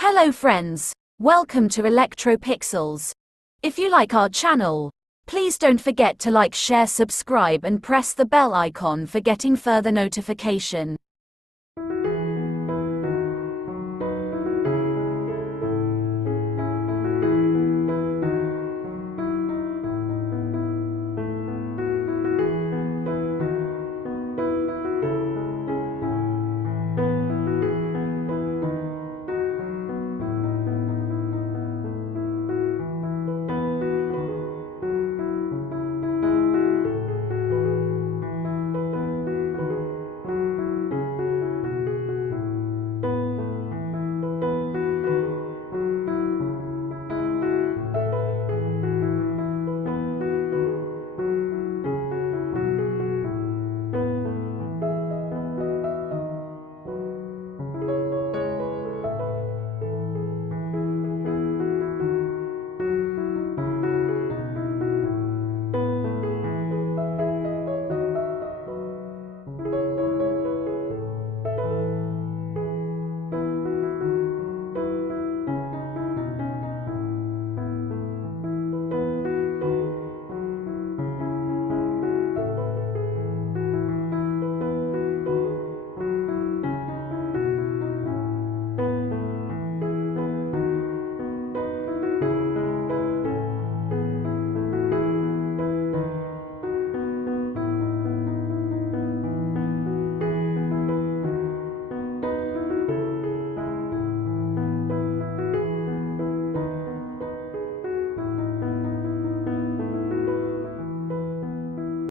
Hello friends, welcome to Electropixels. If you like our channel, please don't forget to like, share, subscribe and press the bell icon for getting further notification.